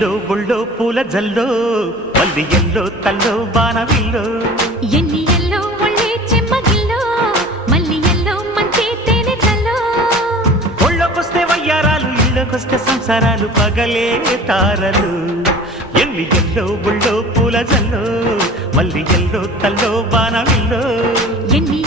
yellow ఒళ్ళో పూల జల్లో మల్లి yellow తల్లో బాణవిల్లో ఎన్ని ఎల్లో ఒళ్ళే చెమ్మగిల్లో మల్లి ఎల్లో మంచి తేనె చల్లో ఒళ్ళొకొస్తే వయ్యారాలు ఇళ్ళకొస్తే సంసారాలు పగలే తారలు ఎన్ని ఎల్లో ఒళ్ళో పూల జల్లో మల్లి ఎల్లో తల్లో బాణవిల్లో ఎన్ని